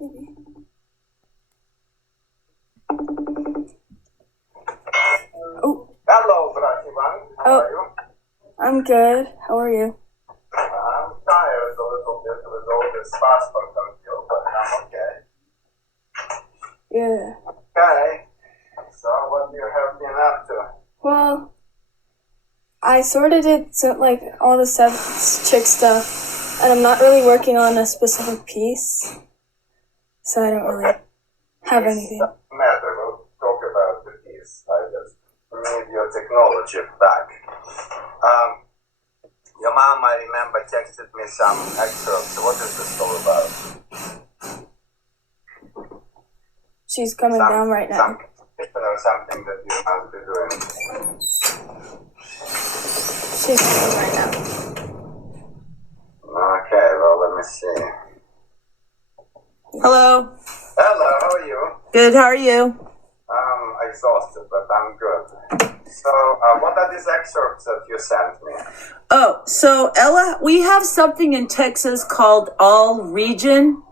maybe. Oh. Hello, Brativan. How are you? I'm good. How are you? I'm tired a little bit with all this passport review, but I'm okay. Yeah. Okay. So, what you have been up to? Well, I sort of did like all the seventh chick stuff, and I'm not really working on a specific piece, so I don't really have anything. Doesn't matter. We'll talk about the piece. I just need your technology back. Your mom, I remember, texted me some excerpts. What is this all about? She's coming down right now. Or something that you must be doing. She's coming right now. Okay, well, let me see. Hello. Hello, how are you? Good, how are you? I'm exhausted, but I'm good. So, what are these excerpts that you sent me? Oh, so Ella, we have something in Texas called All Region.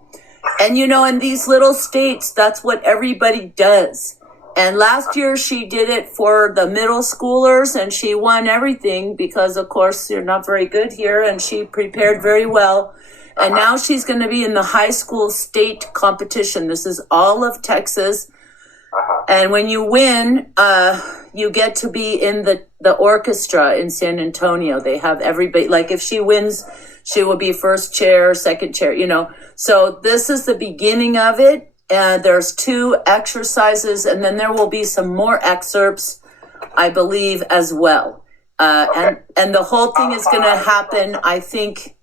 And you know, in these little states, that's what everybody does. And last year she did it for the middle schoolers and she won everything because, of course, you're not very good here and she prepared very well. And now she's going to be in the high school state competition. This is all of Texas. And when you win, you get to be in the orchestra in San Antonio. They have everybody, like if she wins, she will be first chair, second chair, you know. So this is the beginning of it. And there's 2 exercises, and then there will be some more excerpts, I believe, as well. And the whole thing is going to happen, I think,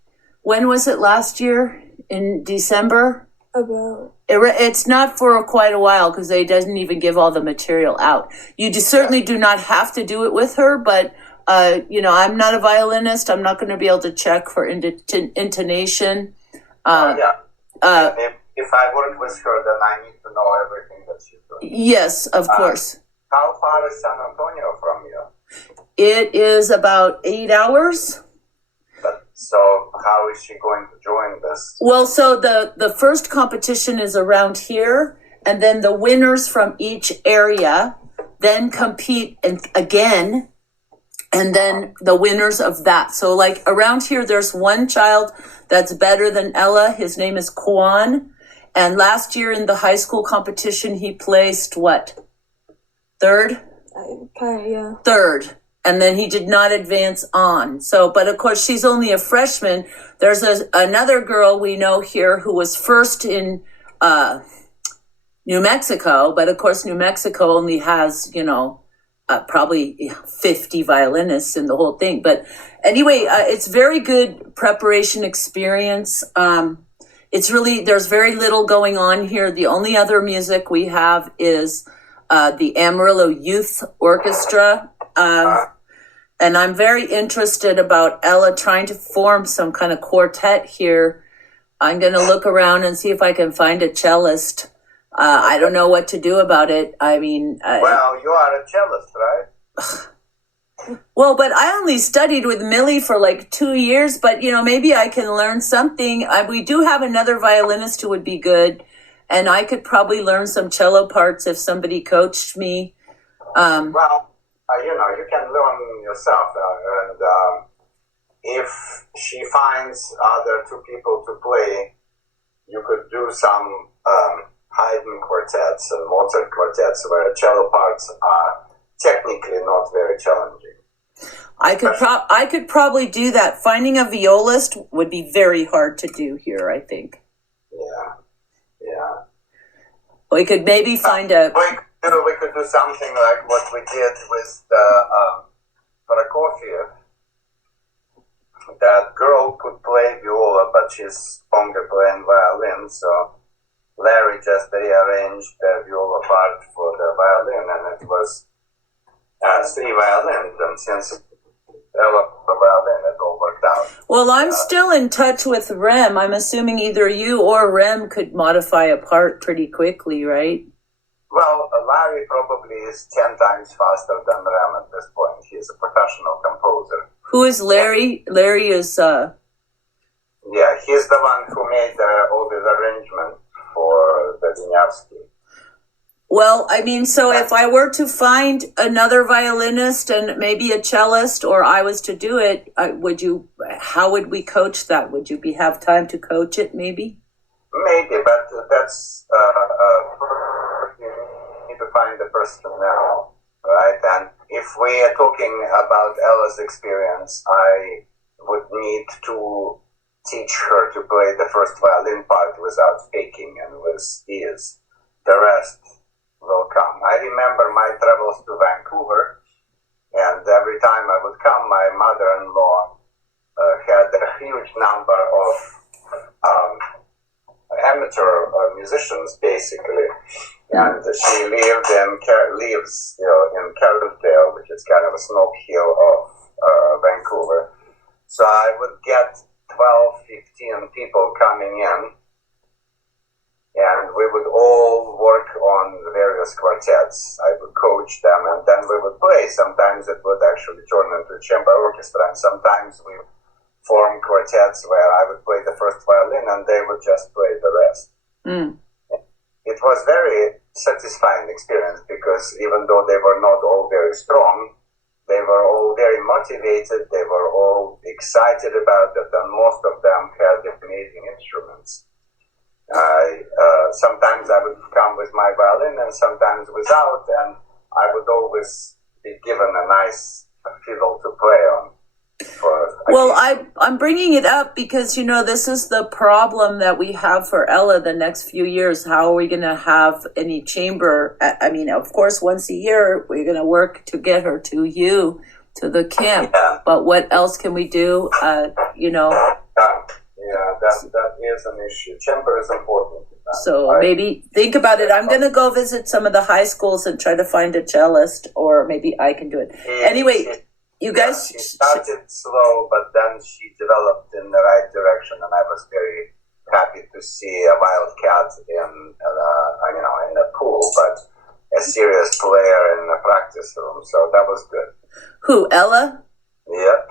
when was it last year? In December? It's not for quite a while because they doesn't even give all the material out. You certainly do not have to do it with her, but you know, I'm not a violinist. I'm not going to be able to check for intonation. If I work with her, then I need to know everything that she's doing. Yes, of course. How far is San Antonio from you? It is about 8 hours. So how is she going to join this? Well, so the first competition is around here, and then the winners from each area then compete again, and then the winners of that. So like around here, there's one child that's better than Ella. His name is Kwan. And last year in the high school competition, he placed what? Third? Yeah. Third. And then he did not advance on. So, but of course, she's only a freshman. There's another girl we know here who was first in New Mexico. But of course, New Mexico only has, you know, probably 50 violinists in the whole thing. But anyway, it's very good preparation experience. It's really, there's very little going on here. The only other music we have is the Amarillo Youth Orchestra. And I'm very interested about Ella trying to form some kind of quartet here. I'm going to look around and see if I can find a cellist. I don't know what to do about it. I mean... well, you are a cellist, right? Well, but I only studied with Millie for like 2 years, but, you know, maybe I can learn something. We do have another violinist who would be good, and I could probably learn some cello parts if somebody coached me. Well, you know, you can learn yourself, and if she finds other 2 people to play, you could do some Haydn quartets and Mozart quartets where cello parts are technically not very challenging. I could probably do that. Finding a violist would be very hard to do here, I think. Yeah. We could maybe find We could do something like what we did with the Prokofiev. That girl could play viola, but she's only playing violin, so Larry just rearranged the viola part for the violin, and it was 3 violins, and since Ella the violin, it all worked out. Well, I'm still in touch with Rem. I'm assuming either you or Rem could modify a part pretty quickly, right? Well, Larry probably is 10 times faster than Rem at this point. He's a professional composer. Who is Larry? Larry is... Yeah, he's the one who made all these arrangements. for the Vinyavsky. Well, I mean, so if I were to find another violinist and maybe a cellist, or I was to do it, how would we coach that? Would you have time to coach it, maybe? Maybe, but that's, you need to find the personnel, right? And if we are talking about Ella's experience, I would need to teach her to play the first violin part without faking and with ease. The rest will come. I remember my travels to Vancouver, and every time I would come, my mother-in-law had a huge number of amateur musicians, basically, and she lives in Carrollton, which is kind of a smoke hill of Vancouver. So I would get 12, 15 people coming in, and we would all work on various quartets. I would coach them, and then we would play. Sometimes it would actually turn into a chamber orchestra, and sometimes we form quartets where I would play the first violin and they would just play the rest. Mm. It was very satisfying experience because even though they were not all very strong, they were all very motivated, they were all excited about it, and most of them had amazing instruments. Sometimes I would come with my violin and sometimes without, and I would always be given a nice fiddle to play on. Well, I'm bringing it up because, this is the problem that we have for Ella the next few years. How are we going to have any chamber? I mean, of course, once a year, we're going to work to get her to the camp. Yeah. But what else can we do? That is an issue. Chamber is important. So maybe think about it. I'm going to go visit some of the high schools and try to find a cellist, or maybe I can do it. Anyway, you guys... She started slow, but then she developed in the right direction, and I was very happy to see a wildcat in the pool, but a serious player in the practice room, so that was good. Who, Ella? Yep.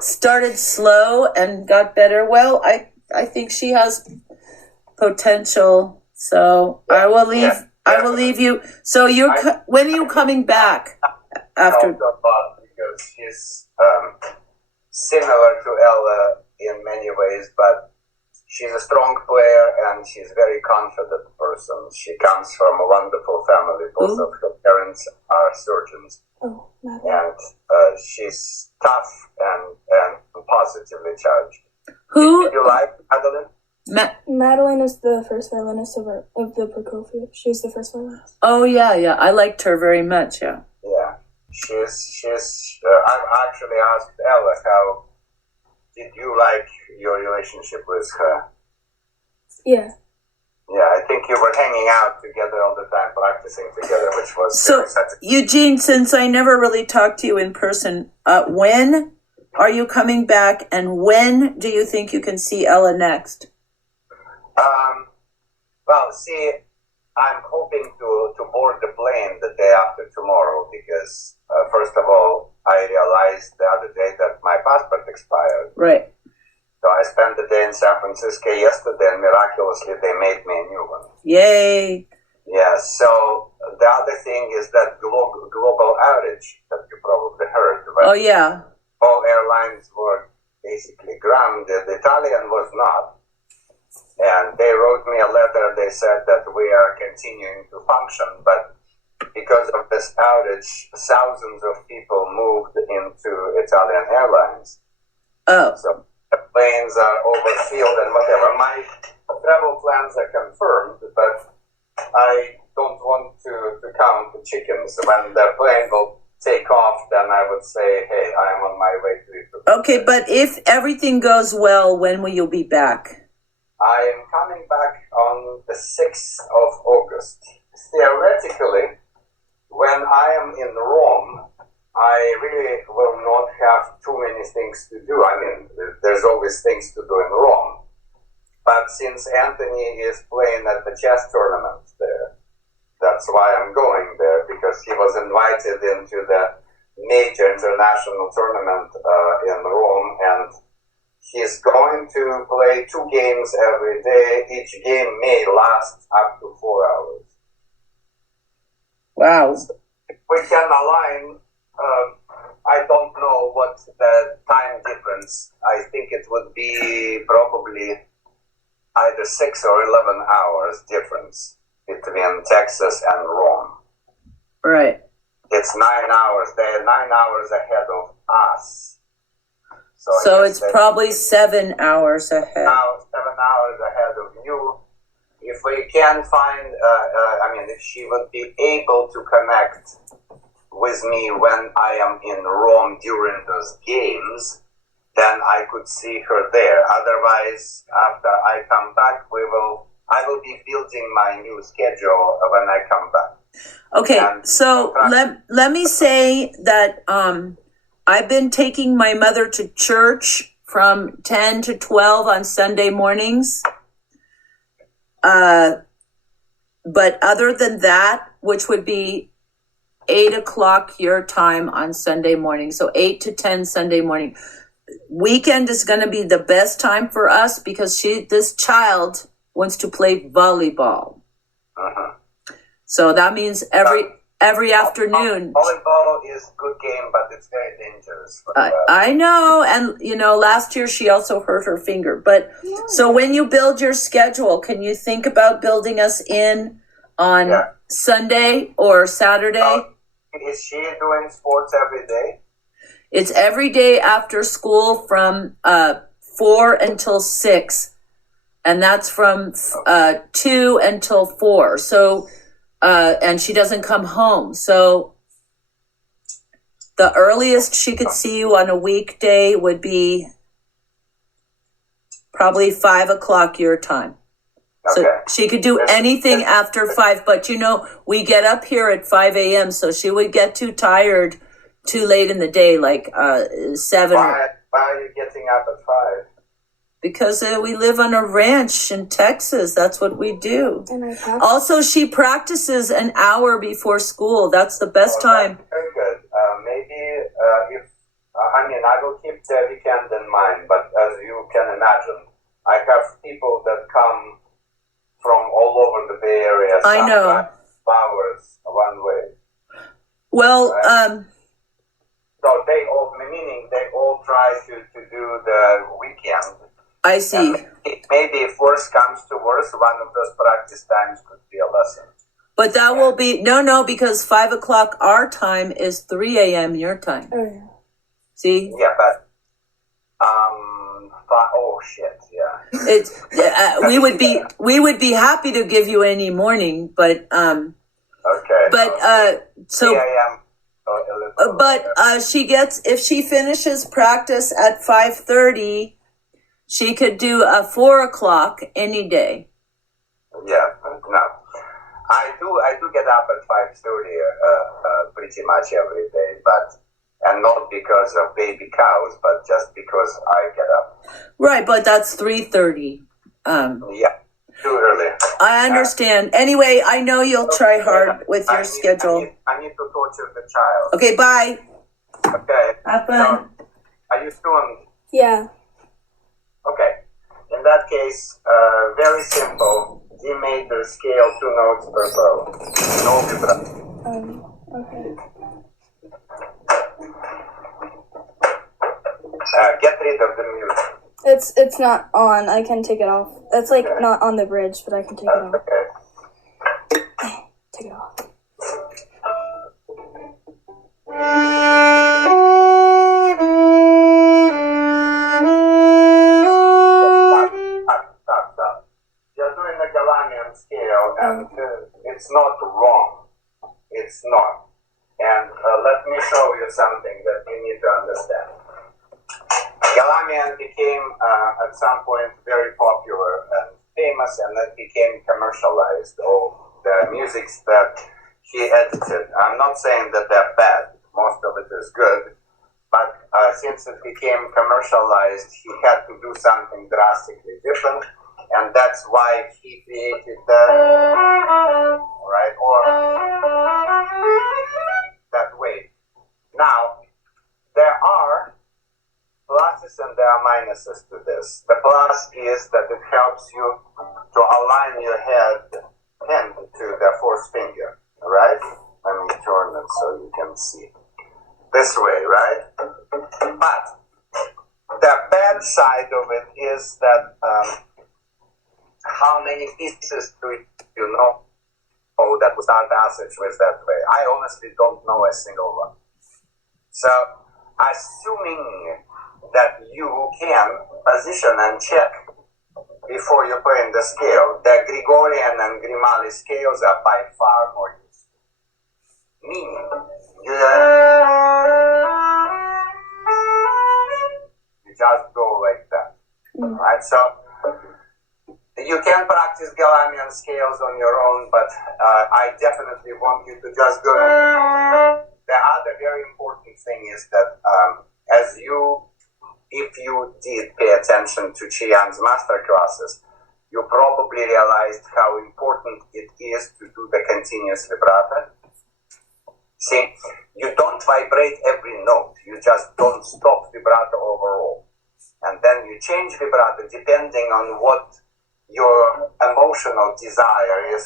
Started slow and got better. Well, I think she has potential. So I will leave. Yeah. I will leave you. So when are you coming back? After because she's similar to Ella in many ways, but she's a strong player and she's a very confident person. She comes from a wonderful family. Both of her parents are surgeons. Oh, and she's tough and positively charged. Who? Did you like Madeline? Madeline is the first violinist of the Prokofiev. She was the first violinist. Oh yeah. I liked her very much. Yeah. Yeah, she's. I've actually asked Ella, how did you like your relationship with her? Yeah. Yeah, I think you were hanging out together all the time, practicing together, which was so. Eugene, since I never really talked to you in person, when are you coming back, and when do you think you can see Ella next? Well, see, I'm hoping to board the plane the day after tomorrow because, first of all, I realized the other day that my passport expired. Right. So I spent the day in San Francisco yesterday, and miraculously they made me a new one. Yay! Yeah, so the other thing is that global outage that you probably heard. Oh, yeah. All airlines were basically grounded. Italian was not. And they wrote me a letter. They said that we are continuing to function, but because of this outage, thousands of people moved into Italian airlines. Oh. So the planes are overfilled and whatever. My travel plans are confirmed, but I don't want to count the chickens. When the plane will take off, then I would say, hey, I'm on my way to Italy. Okay, but if everything goes well, when will you be back? I am coming back on the 6th of August. Theoretically, when I am in Rome, I really will not have too many things to do. I mean, there's always things to do in Rome. But since Anthony is playing at the chess tournament there, that's why I'm going there, because he was invited into the major international tournament in Rome, and he's going to play 2 games every day. Each game may last up to 4 hours. Wow. So if we can align, I don't know what the time difference. I think it would be probably either 6 or 11 hours difference between Texas and Rome. Right. It's 9 hours. They're 9 hours ahead of us. So it's probably 7 hours ahead. Now 7 hours ahead of you. If we can find, if she would be able to connect with me when I am in Rome during those games, then I could see her there. Otherwise, after I come back, I will be building my new schedule when I come back. Okay, so let me say that I've been taking my mother to church from 10 to 12 on Sunday mornings. But other than that, which would be 8 o'clock your time on Sunday morning, so 8 to 10 Sunday morning. Weekend is going to be the best time for us because this child wants to play volleyball. Uh-huh. So that means every afternoon. Volleyball is a good game, but it's very dangerous. I know, and last year she also hurt her finger. But so when you build your schedule, can you think about building us in on Sunday or Saturday? Is she doing sports every day? It's every day after school from 4 until 6, and that's from 2 until 4. So, and she doesn't come home. So the earliest she could see you on a weekday would be probably 5 o'clock your time. So she could do anything after 5, but we get up here at 5 a.m., so she would get too tired too late in the day, like 7. Why are you getting up at 5? Because we live on a ranch in Texas. That's what we do. Also, she practices an hour before school. That's the best time. Very good. Maybe I will keep the weekend in mind, but as you can imagine, I have people that come from all over the Bay Area. I know. Hours one way. Well, so they all try to do the weekend. I see. Maybe if worse comes to worse, one of those practice times could be a lesson. But that will be, no, because 5 o'clock our time is 3 a.m. your time. Oh, yeah. See? Yeah, but, oh shit, yeah. It's, we would be happy to give you any morning, but, okay. But, so, 3 a.m. But if she finishes practice at 5:30, she could do a 4 o'clock any day. Yeah, no. I do get up at 5:30 pretty much every day, and not because of baby cows, but just because I get up. Right, but that's 3:30. Yeah, too early. I understand. Anyway, I know you'll try hard with your schedule. I need to torture the child. Okay, bye. Okay. Have fun. So, are you doing? Yeah. Okay. In that case, very simple. D major scale, 2 notes per bow. No vibrato. Okay. Get rid of the music. It's not on. I can take it off. It's like not on the bridge, but I can take it off. Okay. Take it off. Stop. You're doing the Galanian scale, and it's not wrong. It's not. And let me show you something that you need to understand. Galamian became at some point very popular and famous, and then became commercialized. All the musics that he edited. I'm not saying that they're bad. Most of it is good. But since it became commercialized, he had to do something drastically different, and that's why he created the right or that way. Now there are plus pluses and there are minuses to this. The plus is that it helps you to align your hand to the fourth finger, right? Let me turn it so you can see. This way, right? But the bad side of it is that how many pieces do you know that will start passageways that way? I honestly don't know a single one. So, assuming that you can position and check before you play in the scale, the Gregorian and Grimaldi scales are by far more useful. Meaning, you just go like that, right? So, you can practice Galamian scales on your own, but I definitely want you to just go. The other very important thing is that if you did pay attention to Chiang's master classes, you probably realized how important it is to do the continuous vibrato. See, you don't vibrate every note, you just don't stop vibrato overall. And then you change vibrato depending on what your emotional desire is.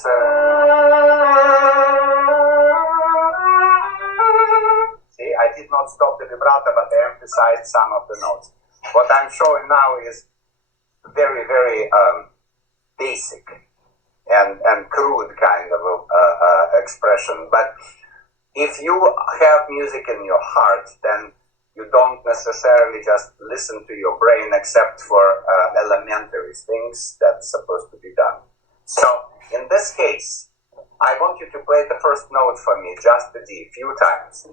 See, I did not stop the vibrato, but I emphasized some of the notes. What I'm showing now is very, very basic and crude kind of expression. But if you have music in your heart, then you don't necessarily just listen to your brain except for elementary things that's supposed to be done. So, in this case, I want you to play the first note for me, just the D, few times.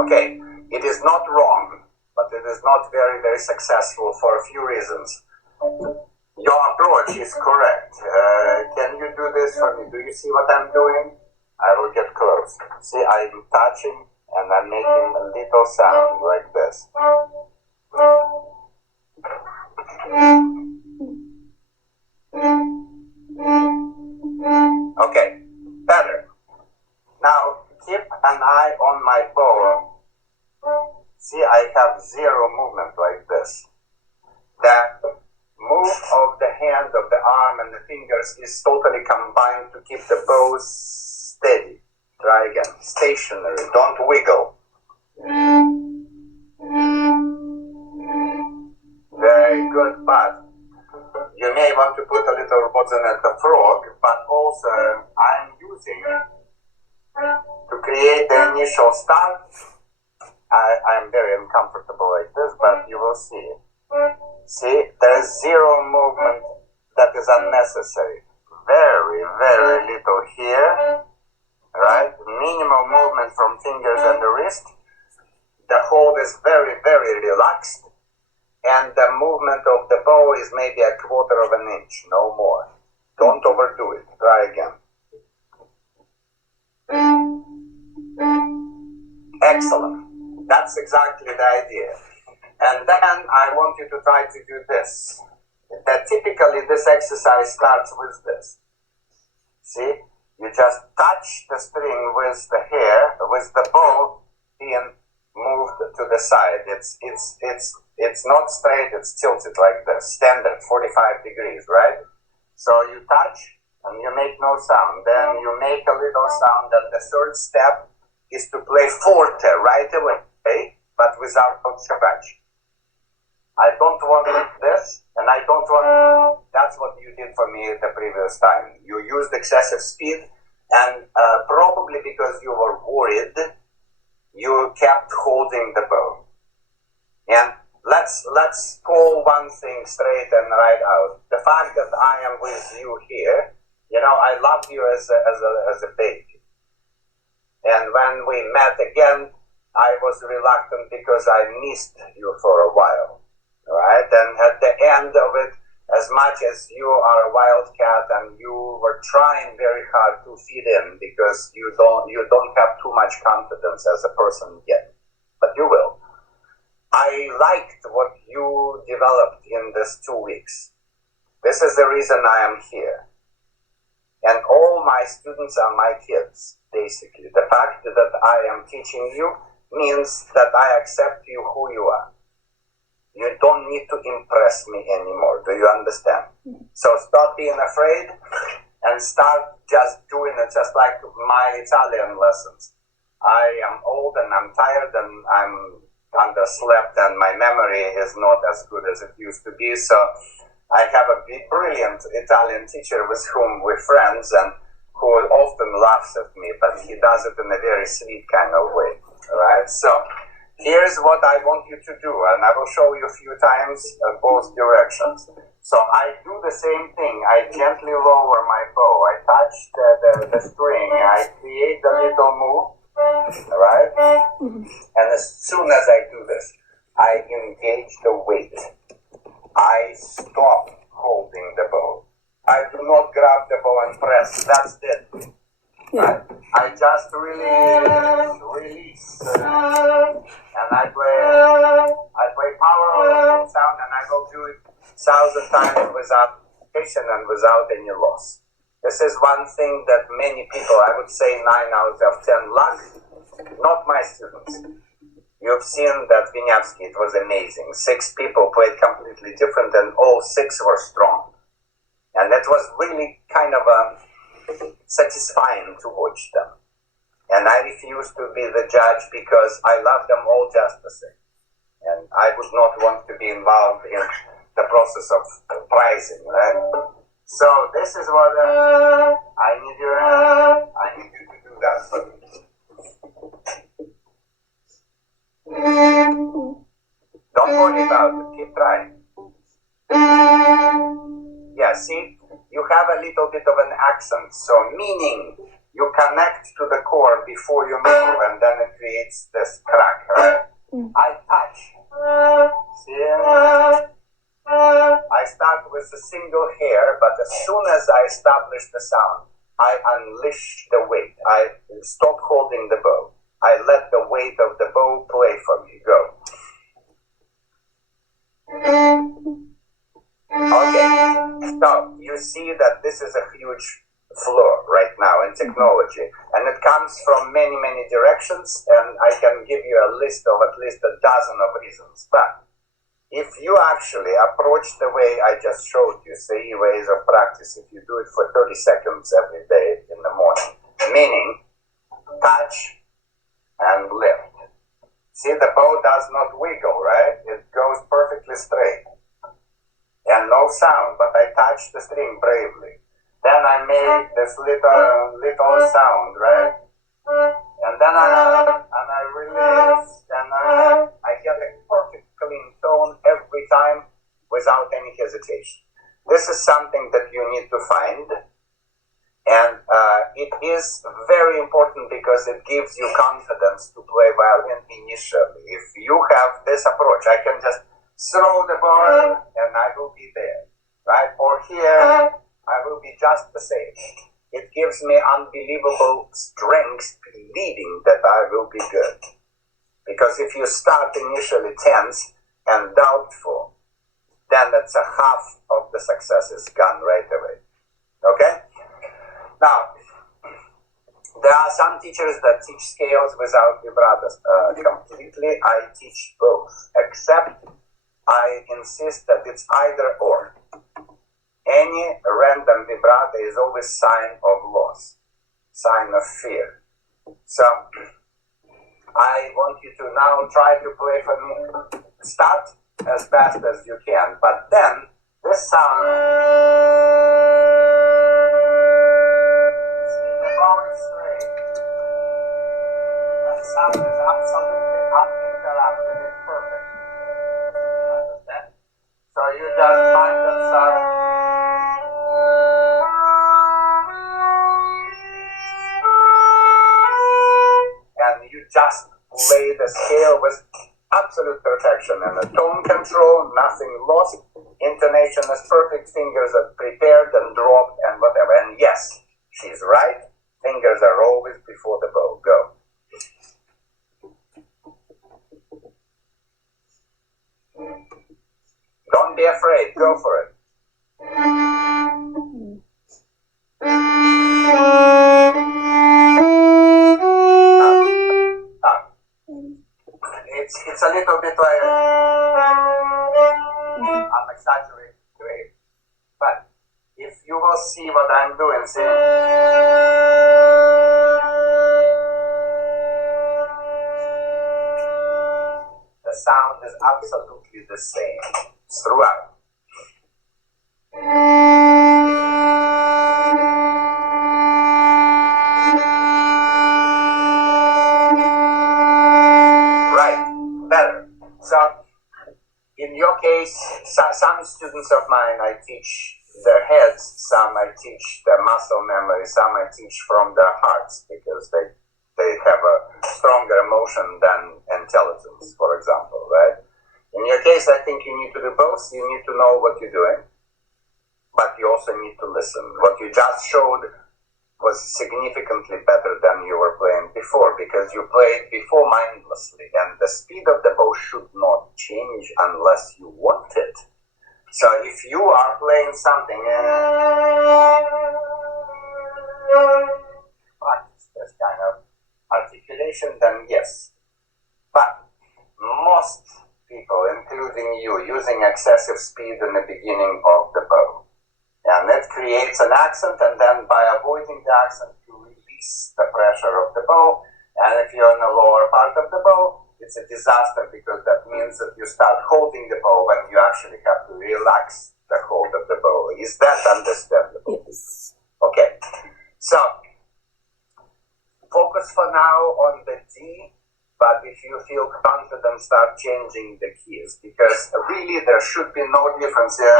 Okay, it is not wrong, but it is not very, very successful for a few reasons. Your approach is correct. Can you do this for me? Do you see what I'm doing? I will get close. See, I'm touching and I'm making a little sound like this. Okay, better. Now, keep an eye on my bow. See, I have zero movement like this. The move of the hand, of the arm, and the fingers is totally combined to keep the bow steady. Try again. Stationary. Don't wiggle. Very good, but you may want to put a little button at the frog, but also I'm using to create the initial start. I'm very uncomfortable like this, but you will see. See, there is zero movement that is unnecessary. Very, very little here, right? Minimal movement from fingers and the wrist. The hold is very, very relaxed. And the movement of the bow is maybe a quarter of an inch, no more. Don't overdo it. Try again. Excellent. That's exactly the idea. And then I want you to try to do this. That typically this exercise starts with this. See? You just touch the string with the hair, with the bow being moved to the side. It's not straight, it's tilted like this. Standard 45 degrees, right? So you touch and you make no sound. Then you make a little sound, and the third step is to play forte right away, but without scratch. I don't want this, and I don't want... That's what you did for me the previous time. You used excessive speed, and probably because you were worried, you kept holding the bow. And let's pull one thing straight and right out. The fact that I am with you here, you know, I loved you as a baby. And when we met again, I was reluctant because I missed you for a while. Right? And at the end of it, as much as you are a wildcat and you were trying very hard to fit in because you don't have too much confidence as a person yet, but you will. I liked what you developed in these 2 weeks. This is the reason I am here. And all my students are my kids, basically. The fact that I am teaching you means that I accept you who you are. You don't need to impress me anymore. Do you understand? So stop being afraid and start just doing it, just like my Italian lessons. I am old and I'm tired and I'm underslept and my memory is not as good as it used to be. So I have a brilliant Italian teacher with whom we're friends and who often laughs at me, but he does it in a very sweet kind of way. Right? So here's what I want you to do, and I will show you a few times both directions. So I do the same thing. I gently lower my bow. I touch the string. I create a little move. Right? And as soon as I do this, I engage the weight. I stop holding the bow. I do not grab the bow and press. That's it. Yeah. I just release, and I play powerful sound, and I will do it 1,000 times without hesitation and without any loss. This is one thing that many people, I would say 9 out of 10 lack, not my students. You've seen that Wieniawski, it was amazing. 6 people played completely different and all 6 were strong. And that was really kind of satisfying to watch them. And I refused to be the judge because I love them all just the same. And I would not want to be involved in the process of prizing, right? So this is what I need you to do that for me. Don't worry about it, keep trying. Yeah, see, you have a little bit of an accent, so meaning you connect to the core before you move, and then it creates this crack, right? I touch. See? I start with a single hair, but as soon as I establish the sound, I unleash the weight. I stop holding the bow. I let the weight of the bow play for me. Go. Okay, so you see that this is a huge flaw right now in technology, and it comes from many, many directions, and I can give you a list of at least a dozen of reasons. But if you actually approach the way I just showed you, 3 ways of practice, if you do it for 30 seconds every day in the morning, meaning touch and lift. See, the bow does not wiggle, right? It goes perfectly straight. And no sound, but I touch the string bravely. Then I make this little sound, right? And then I release, and I get a perfect clean tone every time without any hesitation. This is something that you need to find, and it is very important because it gives you confidence to play violin initially. If you have this approach, I can just throw the bow and I will be there, right? Or here, I will be just the same. It gives me unbelievable strength believing that I will be good. Because if you start initially tense and doubtful, then that's a half of the success is gone right away. Okay? Now, there are some teachers that teach scales without vibratos completely. I teach both, except I insist that it's either or. Any random vibrato is always sign of loss, sign of fear. So I want you to now try to play for me. Start as fast as you can, but then this sound, see, the bow is straight. That sound is absolutely uninterrupted. It's perfect. Understand? So you just find that sound. And you just play the scale with absolute perfection and the tone control, nothing lost. Intonation is perfect, fingers are prepared and dropped and whatever. And yes, she's right. Fingers are always before the bow. Go. Don't be afraid. Go for it. it's a little bit like I'm exaggerating, great. But if you will see what I'm doing, see, the sound is absolutely the same throughout. Right, better. So, in your case, some students of mine, I teach their heads, some I teach their muscle memory, some I teach from their hearts because they have a stronger emotion than intelligence, for example, right? In your case, I think you need to do both. You need to know what you're doing, but you also need to listen. What you just showed was significantly better than you were playing before because you played before mindlessly, and the speed of the bow should not change unless you want it. So if you are playing something practice this kind of articulation, then yes. But most people, including you, using excessive speed in the beginning of the bow. And it creates an accent, and then by avoiding the accent, you release the pressure of the bow. And if you're in the lower part of the bow, it's a disaster because that means that you start holding the bow when you actually have to relax the hold of the bow. Is that understandable? Yes. Okay. So, focus for now on the D, but if you feel confident, start changing the keys because really there should be no difference here.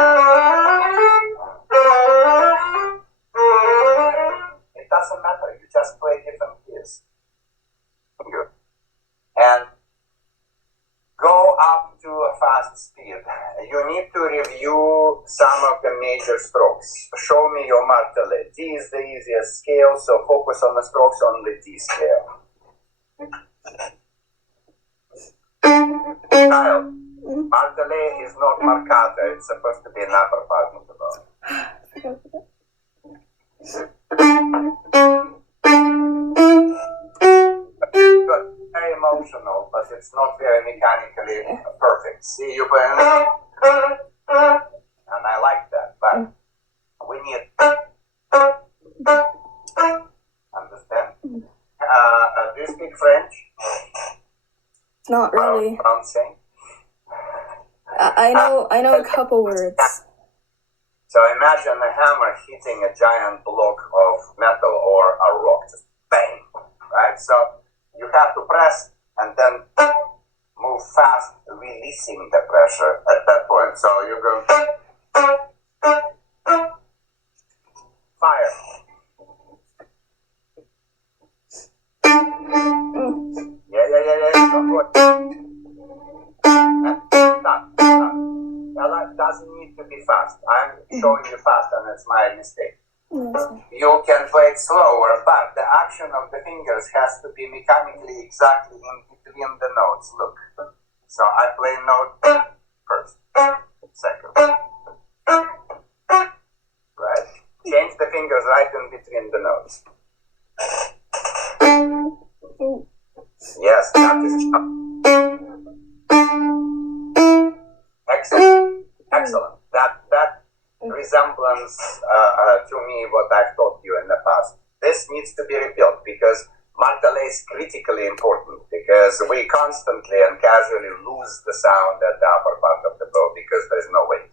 It doesn't matter, you just play different keys. Good. And go up to a fast speed. You need to review some of the major strokes. Show me your martelet. D is the easiest scale, so focus on the strokes on the D scale. Kyle, martelet is not marcata, it's supposed to be an upper part of the bow. Good, very emotional, but it's not very mechanically perfect. See, you put and I like that, but we need understand? Do you speak French? Not really. Francais? I know a couple words. So imagine a hammer hitting a giant block of metal or a rock, just bang, right? So you have to press and then move fast, releasing the pressure at that point. So you go fire. Yeah. Don't go. Stop. Now that doesn't need to be fast. I'm showing you fast and it's my mistake. You can play it slower, but the action of the fingers has to be mechanically exactly in between the notes. Look. So I play note first, second. Right? Change the fingers right in between the notes. Yes, that is excellent. That resemblance to me what I've taught you in the past. This needs to be rebuilt because martelet is critically important because we constantly and casually lose the sound at the upper part of the bow because there is no weight.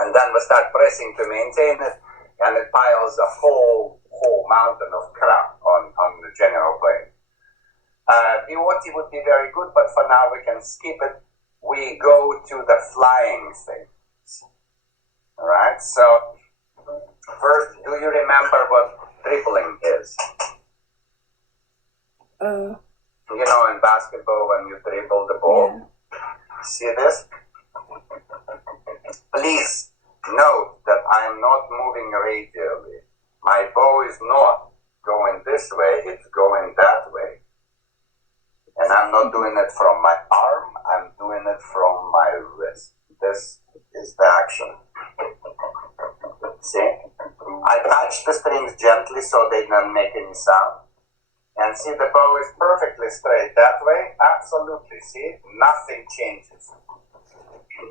And then we start pressing to maintain it, and it piles a whole mountain of crap on the general plane. BOT would be very good, but for now we can skip it. We go to the flying things. Alright, so first, do you remember what dribbling is? You know, in basketball when you dribble the ball. Yeah. See this? Please note that I am not moving radially. My bow is not going this way, it's going that way. And I'm not doing it from my arm, I'm doing it from my wrist. This is the action. See? I touch the strings gently so they don't make any sound. And see, the bow is perfectly straight that way. Absolutely, see? Nothing changes.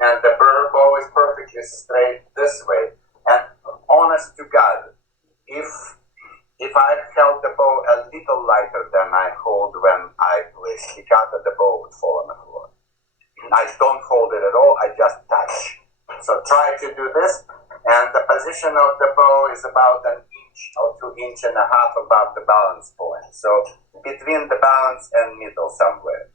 And the bow is perfectly straight this way. And honest to God, if I held the bow a little lighter than I hold when I play staccato, the bow would fall on the floor. I don't hold it at all, I just touch. So try to do this, and the position of the bow is about an inch or 2.5 inches above the balance point. So between the balance and middle somewhere.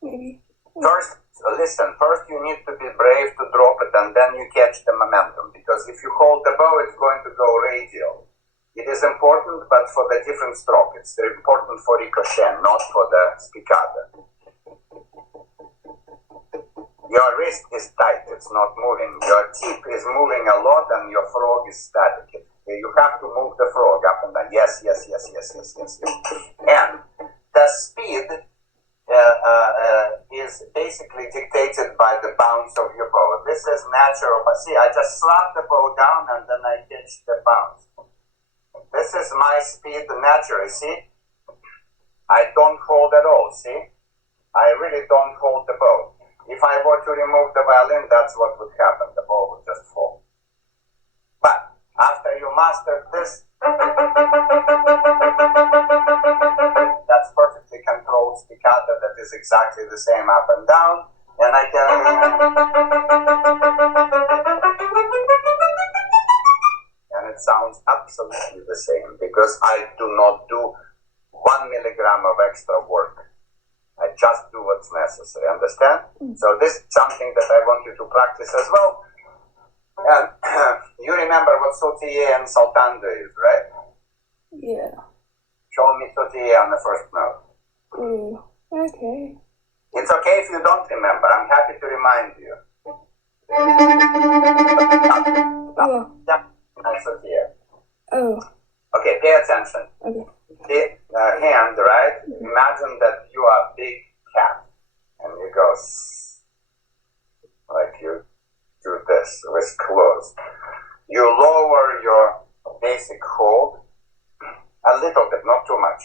Maybe. First, listen, first you need to be brave to drop it and then you catch the momentum. Because if you hold the bow, it's going to go radial. It is important, but for the different stroke. It's important for ricochet, not for the spiccato. Your wrist is tight, it's not moving. Your tip is moving a lot and your frog is static. You have to move the frog up and down. Yes, yes, yes, yes, yes, yes, yes. And the speed is basically dictated by the bounce of your bow. This is natural. See, I just slap the bow down and then I catch the bounce. This is my speed naturally, see? I don't hold at all, see? I really don't hold the bow. If I were to remove the violin, that's what would happen. The bow would just fall. But after you master this, that's perfectly controlled staccato that is exactly the same up and down. And I can... And it sounds absolutely the same because I do not do 1 milligram of extra work. I just do what's necessary, understand? So this is something that I want you to practice as well. And you remember what sautiller and saltando is, right? Yeah. Show me sautiller on the first note. Okay. It's okay if you don't remember. I'm happy to remind you. Oh. And sautiller. Oh. Okay, pay attention. Okay. The hand, right? Imagine that you are a big cat and you go like you do this with claws. You lower your basic hold a little bit, not too much.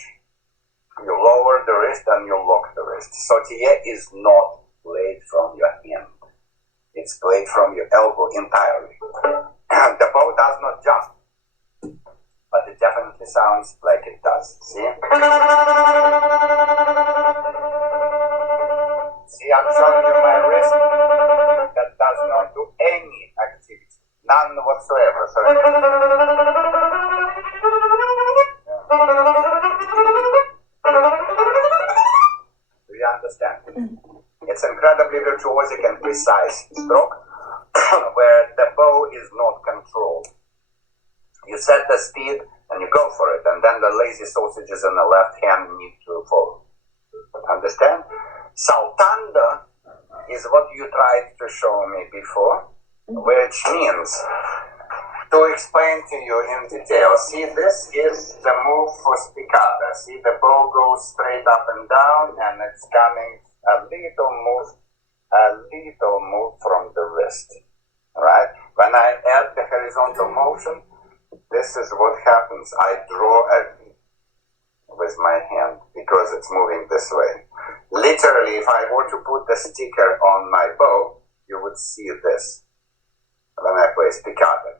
You lower the wrist and you lock the wrist. Sautiller is not played from your hand. It's played from your elbow entirely. The bow does not jump. But it definitely sounds like it does. See? See, I'm showing you my wrist that does not do any activity. None whatsoever. So do you understand? It's incredibly virtuosic and precise stroke where the bow is not controlled. You set the speed and you go for it, and then the lazy sausages in the left hand need to follow. Understand? Saltando is what you tried to show me before, which means, to explain to you in detail, see, this is the move for spiccato. See, the bow goes straight up and down, and it's coming a little move from the wrist. Right? When I add the horizontal motion, this is what happens. I draw a V with my hand because it's moving this way. Literally, if I were to put the sticker on my bow, you would see this when I play spiccato.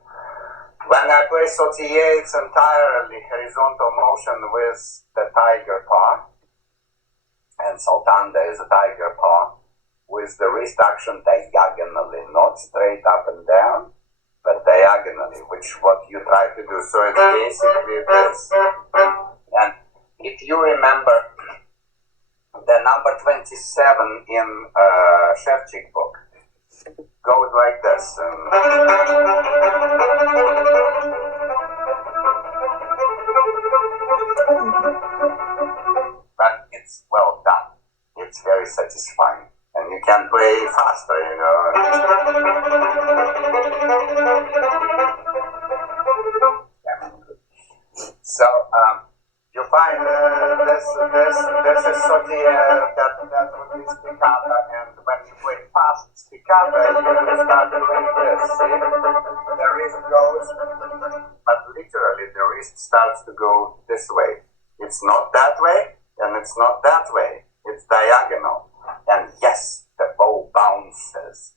When I play sautiller, it's entirely horizontal motion with the tiger paw, and saltando is a tiger paw with the wrist action diagonally, not straight up and down, but diagonally, which what you try to do. So it's basically this. And if you remember the number 27 in Shevchik book, goes like this. But it's well done. It's very satisfying. And you can play faster, you know. So, you find this this is Sotia that would be spicata, and when you play fast spicata, you start doing this. See? The wrist goes, but literally the wrist starts to go this way. It's not that way, and it's not that way. It's diagonal. And yes, the bow bounces.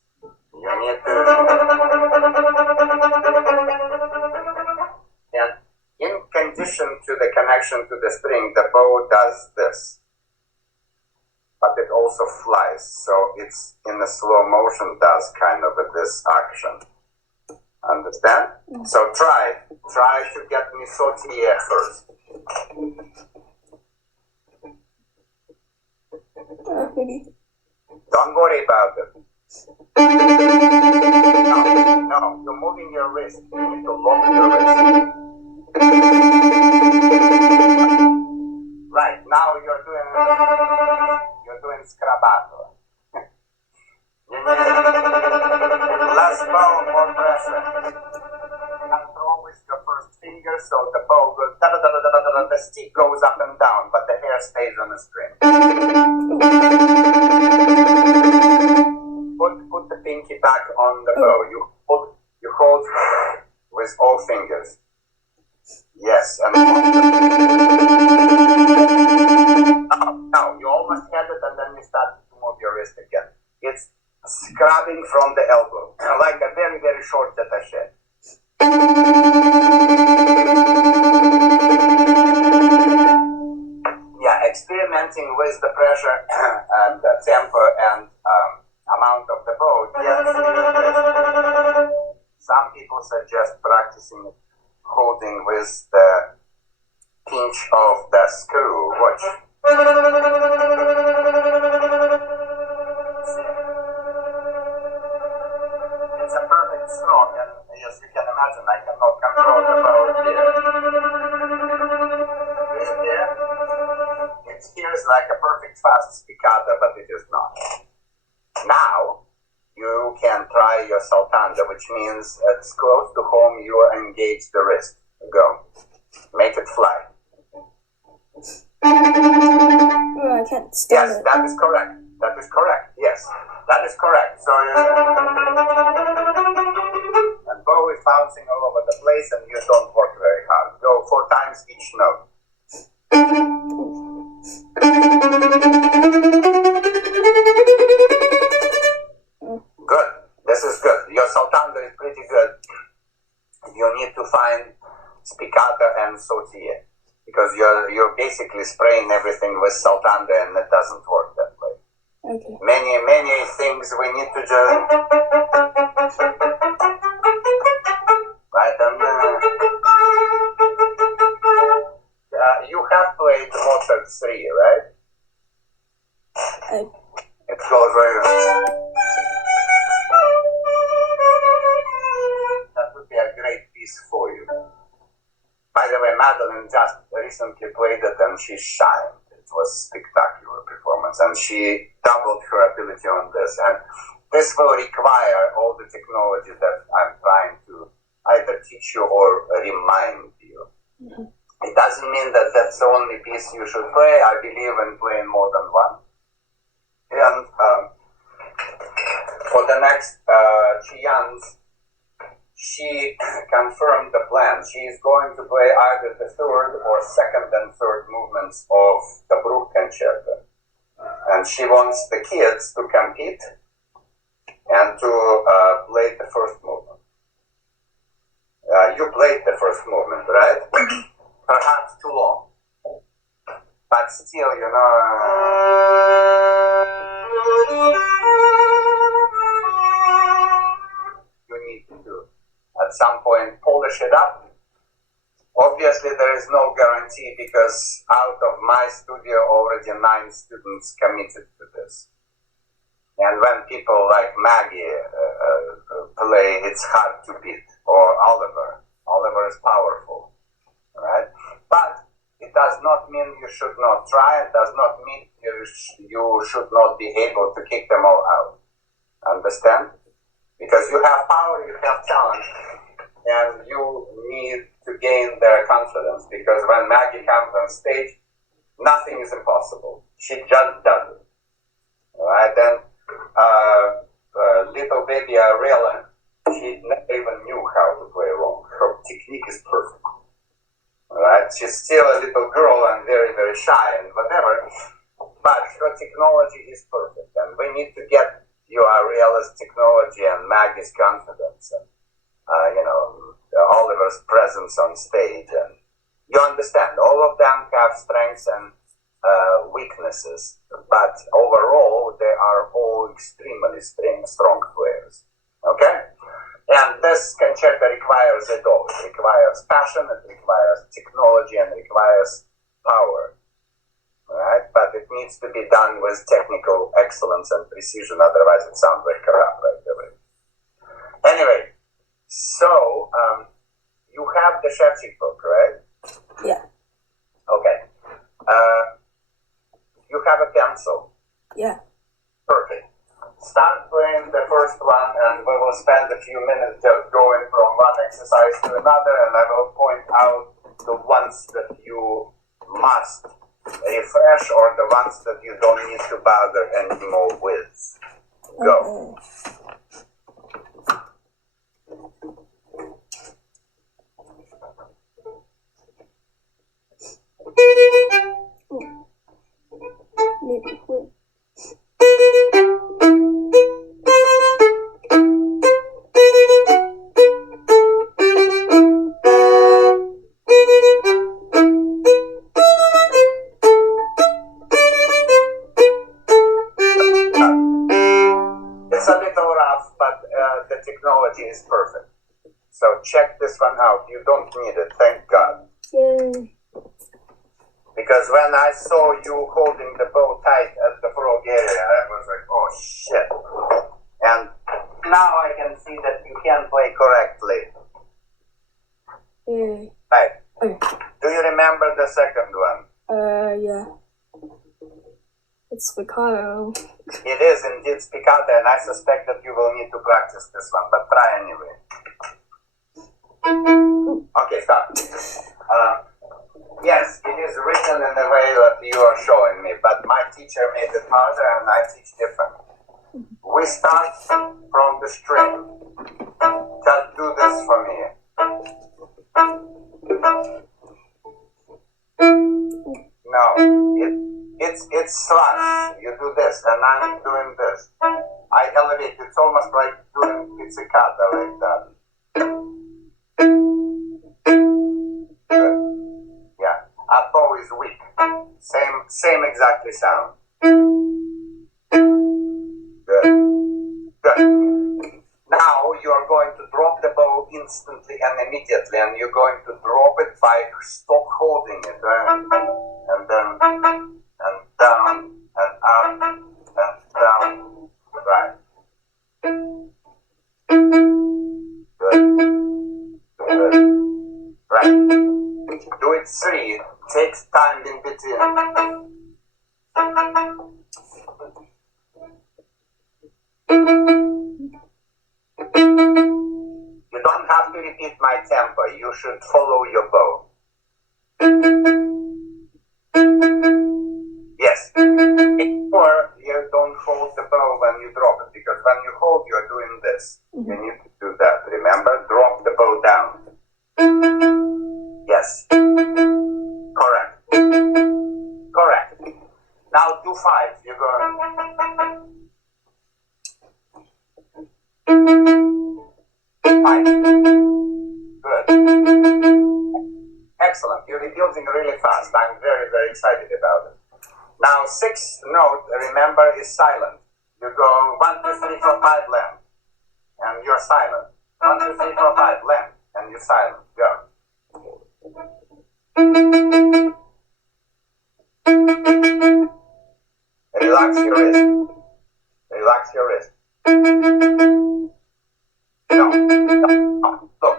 You need to... And in condition to the connection to the string, the bow does this. But it also flies, so it's in a slow motion does kind of this action. Understand? So try to get me sautillé first. Don't worry about it. No, you're moving your wrist. You need to lock your wrist. Right, now you're doing scrabato. You need less bow, more pressure. Control with your first finger, so the bow goes the stick goes up and down, but the hair stays on the string. Put the pinky back on the bow. You hold with all fingers. Yes, and now you almost had it, and then you start to move your wrist again. It's scrubbing from the elbow, like a very, very short détaché. Yeah, experimenting with the pressure and the tempo and amount of the bow. Yes, some people suggest practicing holding with the pinch of the screw. Watch. It's a perfect stroke, and as you can imagine, I cannot control the bow here. Is it here? It hears like a perfect fast spicata, but it is not. Now, you can try your saltando, which means it's close to home, you engage the wrist. Go. Make it fly. Oh, I can't stand Yes, it. that is correct. That is correct. Yes, that is correct. So and bow is bouncing all over the place, and you don't work very hard. Go 4 times each note. Good. This is good. Your saltando is pretty good. You need to find spicata and sautillé, because you're basically spraying everything with saltando, and it doesn't work that way. Okay. Many things we need to do. Right, and you have played Mozart 3, right? It goes very. That would be a great piece for you. By the way, Madeline just recently played it, and she shined. It was a spectacular performance, and she doubled her ability on this. And this will require all the technology that I'm trying to either teach you or remind you. Mm-hmm. It doesn't mean that that's the only piece you should play. I believe in playing more than one. And for the next Chians, she confirmed the plan. She is going to play either the third or second and third movements of the Bruch concerto. And she wants the kids to compete and to play the first movement. You played the first movement, right? Perhaps too long. But still, you know... you need to do. At some point, polish it up. Obviously, there is no guarantee, because out of my studio, already 9 students committed to this. And when people like Maggie play, it's hard to beat. Or Oliver. Oliver is powerful. Right? But it does not mean you should not try. It does not mean you should not be able to kick them all out. Understand? Because you have power, you have talent, and you need to gain their confidence. Because when Maggie comes on stage, nothing is impossible. She just does it. All right, then little baby Ariella, she never even knew how to play wrong. Her technique is perfect. All right, she's still a little girl and very, very shy and whatever, but her technology is perfect. And we need to get you Ariella's technology and Maggie's confidence and, Oliver's presence on stage. And you understand, all of them have strengths and weaknesses, but overall they are all extremely strong players. Okay? And this concerto requires it all. It requires passion, it requires technology, and requires power. Right? But it needs to be done with technical excellence and precision, otherwise it sounds like corrupt right away. Anyway, so you have the Shevchik book, right? Yeah. Okay. You have a pencil. Yeah. Perfect. Start playing the first one, and we will spend a few minutes just going from one exercise to another, and I will point out the ones that you must refresh or the ones that you don't need to bother anymore with. Go. Maybe wait. It's a little rough, but the technology is perfect. So check this one out. You don't need it, thank God. Yay. Because when I saw you holding the bow tight at the frog area, I was like, oh shit. And now I can see that you can play correctly. Yay. Right. Okay. Do you remember the second one? Yeah. It's spiccato. It is indeed spiccato, and I suspect that you will need to practice this one, but try anyway. Okay, stop. Yes, it is written in the way that you are showing me, but my teacher made it harder and I teach different. We start from the string. Just do this for me. No, it's slash. You do this and I'm doing this. I elevate. It's almost like doing pizzicato like that. Good. Yeah. Up bow is weak. Same exactly sound. Good. Good. Now you are going to drop the bow instantly and immediately, and you're going to drop it by stop holding it, and then and down and up and down. Right. Good. Good. Right. Do it 3. It takes time in between. You don't have to repeat my tempo. You should follow your bow. Yes. Or you don't hold the bow when you drop it, because when you hold, you're doing this. You need to do that. Remember, drop the bow down. Yes. Correct. Correct. Now do 5. You go. 5. Good. Excellent. You're rebuilding really fast. I'm very, very excited about it. Now, 6th note, remember, is silent. You go 1, 2, 3, 4, 5, length. And you're silent. 1, 2, 3, 4, 5, length. And you're silent. Go. Relax your wrist. Relax your wrist. No. Look,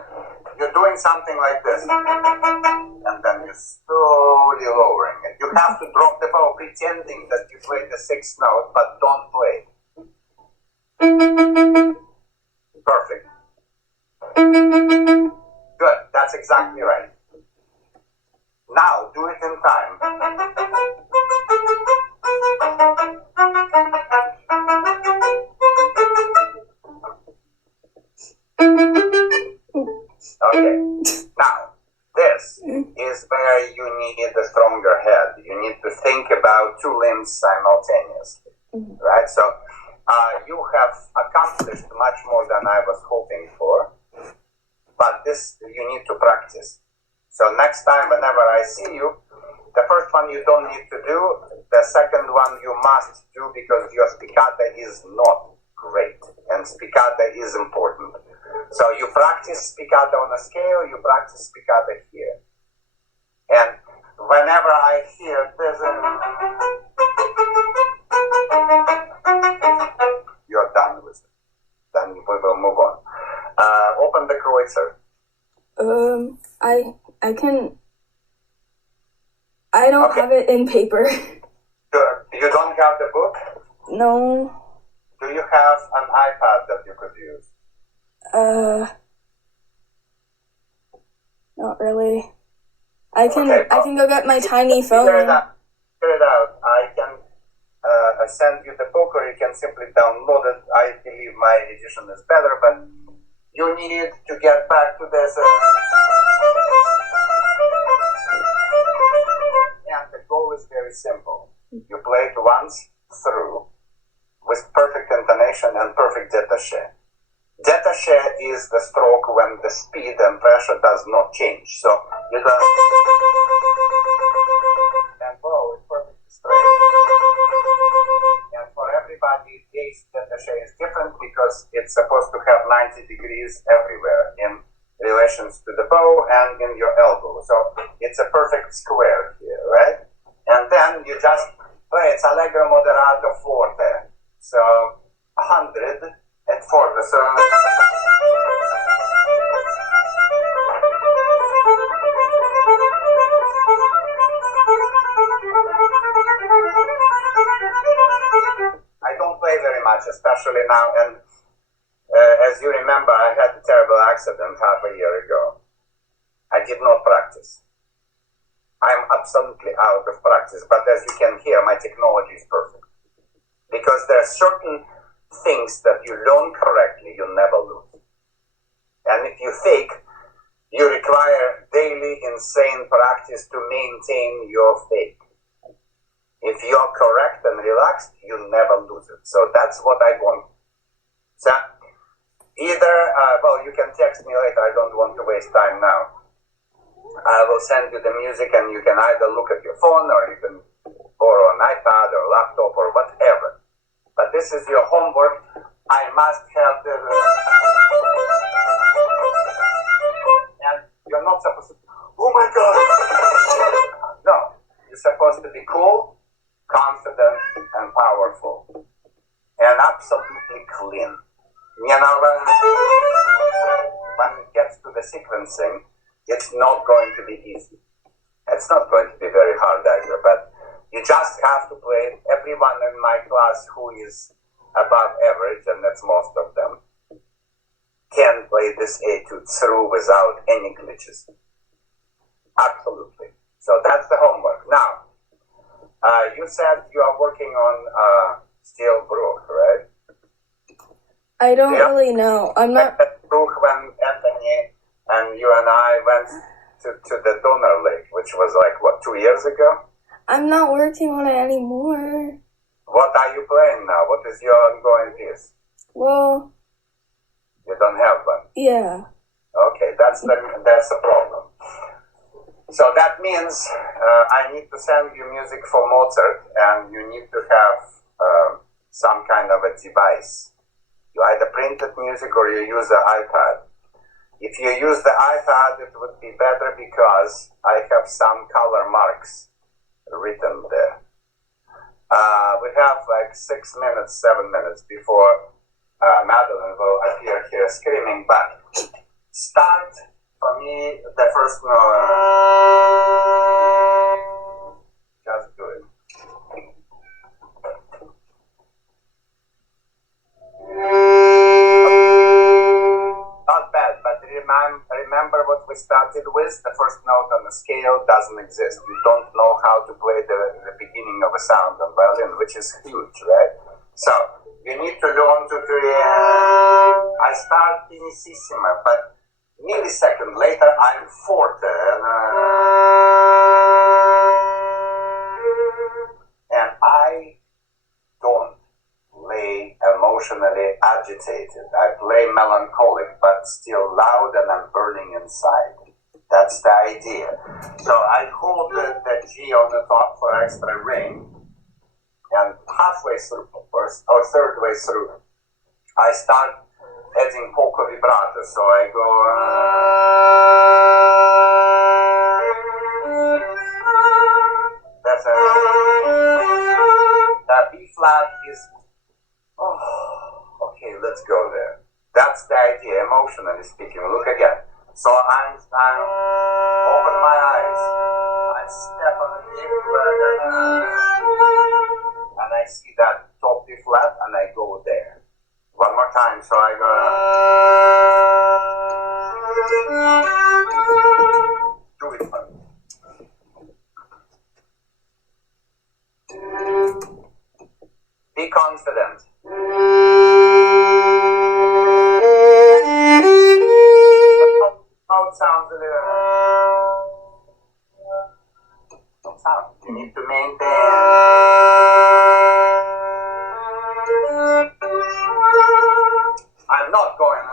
you're doing something like this. And then you're slowly lowering it. You have to drop the bow pretending that you play the 6th note, but don't play. Perfect. Good. That's exactly right. Now, do it in time. your head. You need to think about two limbs simultaneously, right? So you have accomplished much more than I was hoping for, but this you need to practice. So next time, whenever I see you, the first one you don't need to do, the second one you must do because your spiccata is not great, and spiccata is important. So you practice spiccata on a scale, you practice spiccata here. And whenever I hear there's a... You're done with it. Then we will move on. Open the Kreutzer. I can... I don't have it in paper. You don't have the book? No. Do you have an iPad that you could use? Not really. I can Okay, I can go get my tiny phone. Figure it out. I can send you the book, or you can simply download it. I believe my edition is better, but you need to get back to this. And the goal is very simple. You play it once through with perfect intonation and perfect détaché. Détaché is the stroke when the speed and pressure does not change. So you don't... And bow is perfectly straight. And for everybody, bass détaché is different because it's supposed to have 90 degrees everywhere in relations to the bow and in your elbow. So it's a perfect square here, right? And then you just play it's allegro moderato forte. So 100 at forte. So I don't play very much, especially now. And as you remember, I had a terrible accident half a year ago. I did not practice. I'm absolutely out of practice, but as you can hear, my technology is perfect. Because there are certain things that you learn correctly, you never lose. And if you fake, you require daily insane practice to maintain your fake. If you're correct and relaxed, you never lose it. So that's what I want. So either, well, you can text me later. I don't want to waste time now. I will send you the music and you can either look at your phone or you can borrow an iPad or laptop or whatever. But this is your homework. I must have the... And you're not supposed to... Oh my God! No. You're supposed to be cool, confident, and powerful. And absolutely clean. You know, when it gets to the sequencing, it's not going to be easy. It's not going to be very hard either, but you just have to play it. Everyone in my class who is above average, and that's most of them, can play this etude through without any glitches. Absolutely. So that's the homework. Now, you said you are working on Steel Brook, right? I don't really know. I'm not... Brook when Anthony and you and I went to the Donner Lake, which was like, what, 2 years ago? I'm not working on it anymore. What are you playing now? What is your ongoing piece? Well... You don't have one? Yeah. Okay, that's the problem. So that means I need to send you music for Mozart, and you need to have some kind of a device. You either printed music or you use the iPad. If you use the iPad, it would be better because I have some color marks written there. We have like 6 minutes, 7 minutes before Madeline will appear here screaming, but start for me the first note. Just do it. Not bad, but remember what we started with? The first note on the scale doesn't exist. You don't know how to play the beginning of a sound on violin, which is huge, right? So you need to learn to create. I start finissima, but millisecond later I'm forte. agitated. I play melancholic, but still loud, and I'm burning inside. That's the idea. So I hold the G on the top for extra ring, and halfway through, or third way through, I start adding poco vibrato. So I go. That's a. That B flat is. Oh, okay, let's go there. That's the idea, emotionally speaking. Look again. So I'm open my eyes. I step on the B flat, and I see that top B flat, and I go there. One more time. So I go. Do it for me. Be confident. How it sounds a little. Don't sound. You need to maintain. I'm not going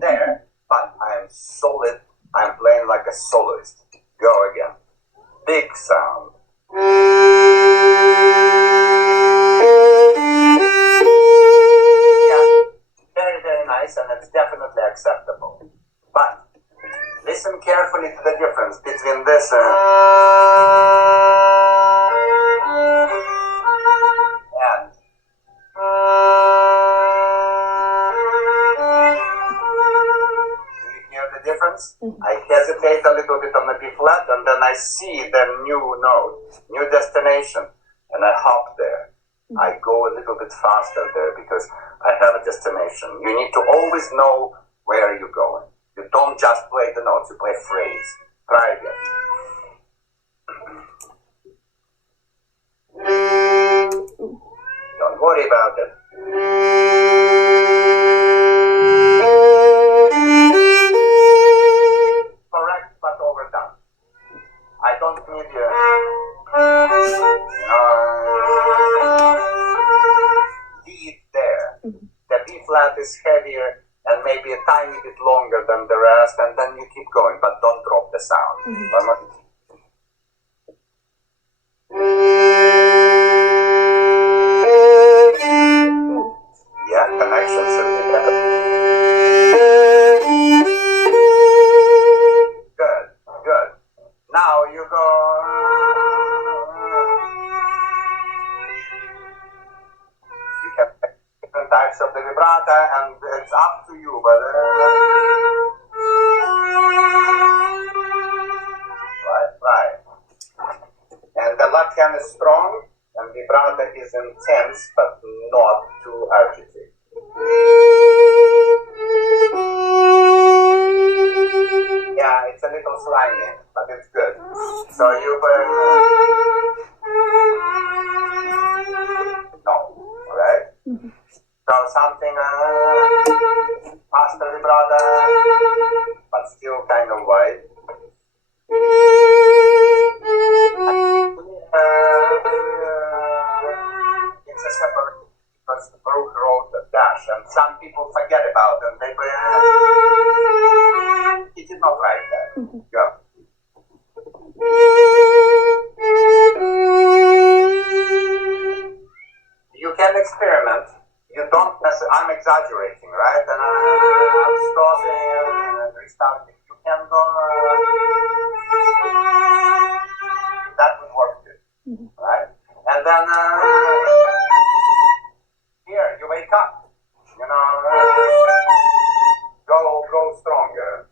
there, but I'm solid. I'm playing like a soloist. Go again. Big sound. And it's definitely acceptable. But listen carefully to the difference between this and do you hear the difference? I hesitate a little bit on the B flat, and then I see the new note, new destination, and I hop there. I go a little bit faster there because I have a destination. You need to always know where you're going. You don't just play the notes, you play phrase. Try again. Don't worry about it. Correct, but overdone. I don't need you. Lead there. The B flat is heavier and maybe a tiny bit longer than the rest, and then you keep going, but don't drop the sound. Yeah, connection should be better. Good. Now you go. You have different types of the vibrata, and it's up to you, but right. And the left hand is strong, and vibrata is intense, but not too agitated. Yeah, it's a little slimy, but it's good. So you no, right? So something faster vibrata, but still kind of wide. It's a separate, because Baruch wrote the dash, and some people forget about it, and they he did not write that. Go. You can experiment. You don't necessarily, I'm exaggerating, right? And I'm stopping and restarting. You can go, that would work good, right? And then, here, you wake up, go stronger.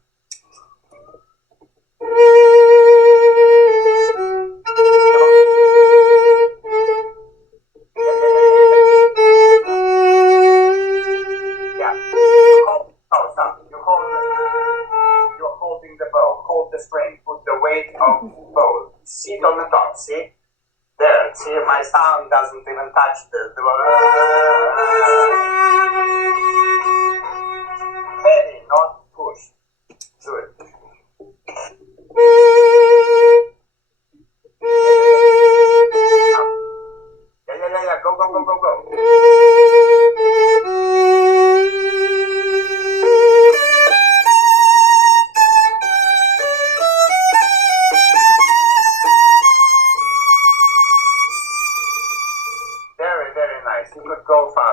You're holding the bow, hold the string, put the weight of the bow, sit on the top, see? There, see, my sound doesn't even touch the heavy, not push. Do it. Yeah, go.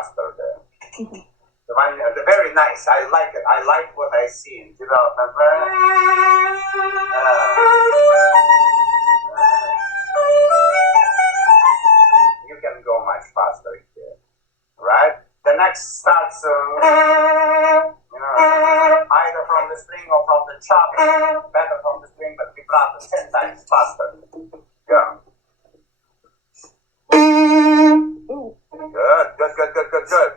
faster there. Very nice. I like it. I like what I see in development. You can go much faster here, right? The next starts either from the string or from the chop. Better from the string, but vibrato 10 times faster. Go. Good.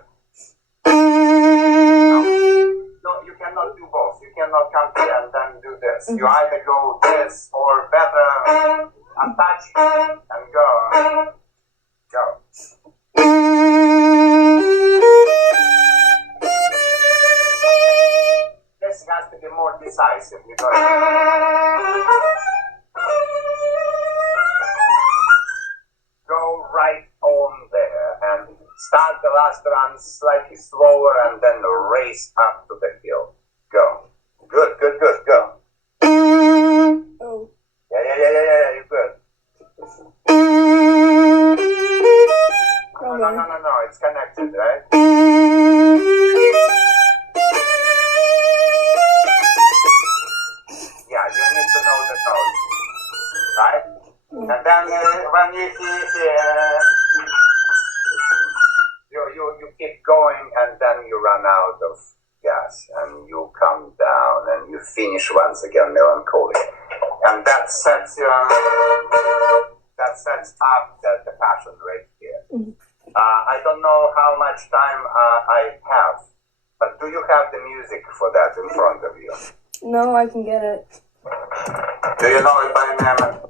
No, you cannot do both. You cannot come here and then do this. You either go this or better untouch and go. Go. This has to be more decisive because go right on there and start the last run slightly slower and then race up to the hill. Go. Good. Go. Oh. Yeah, you're good. No, it's connected, right? Yeah, you need to know the note, right? And then when you hear you keep going and then you run out of gas and you come down and you finish once again melancholy. And that sets up the passion right here. I don't know how much time I have, but do you have the music for that in front of you? No, I can get it. Do you know it by name?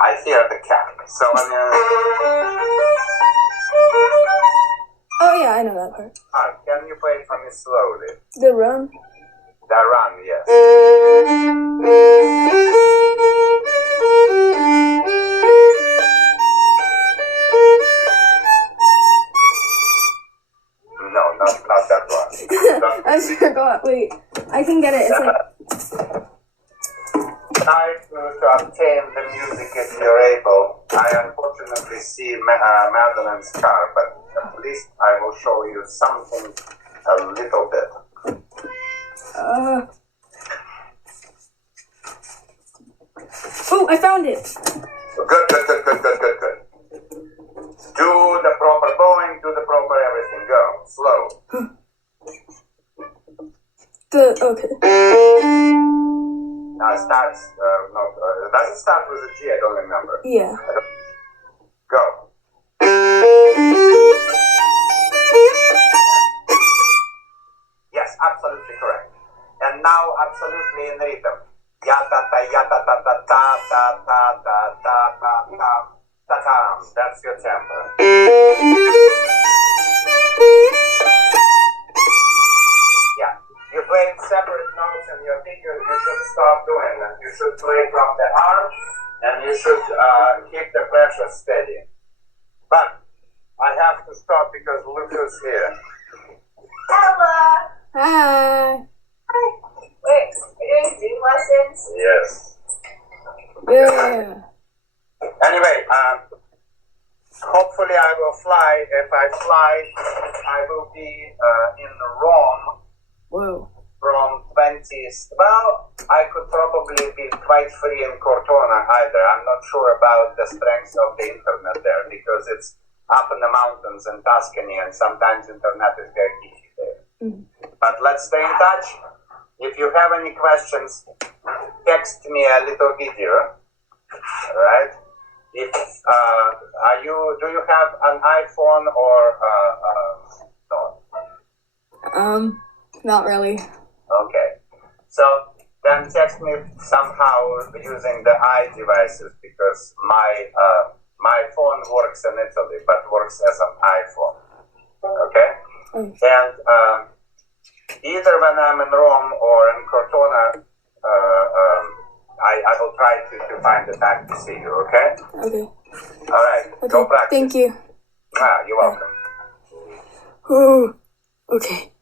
I hear the cat. So Oh yeah, I know that part. can you play it for me slowly? The run. The run, yes. No, not that one. I forgot. Wait, I can get it. It's like Try to obtain the music if you're able. I unfortunately see Madeline's car, but at least I will show you something a little bit. Oh, I found it. Good. Do the proper bowing, do the proper everything. Go. Slow. Okay. Now it starts, does it start with a G? I don't remember. Yeah. Go. Yes, absolutely correct. And now absolutely in rhythm. Ya ta ta ta ta ta ta ta ta ta ta ta ta ta. That's your tempo. Yeah, you play separate notes and your fingers. You should stop doing that. You should play from the arm, and you should keep the pressure steady. But I have to stop because look who's here. Hello. Hi. Wait, are you doing Zoom lessons? Yes. Yeah. Anyway, hopefully I will fly. If I fly, I will be in Rome Whoa. from 20th. Well, I could probably be quite free in Cortona either. I'm not sure about the strength of the internet there because it's up in the mountains in Tuscany and sometimes internet is very iffy there. But let's stay in touch. If you have any questions, text me a little video. Right? If do you have an iPhone or no? Not really. Okay. So then text me somehow using the iDevices because my phone works in Italy but works as an iPhone. Okay? And either when I'm in Rome or in Cortona, I will try to find the time to see you, okay? Okay. All right. Okay. Go practice. Thank you. You're welcome. Oh. Okay.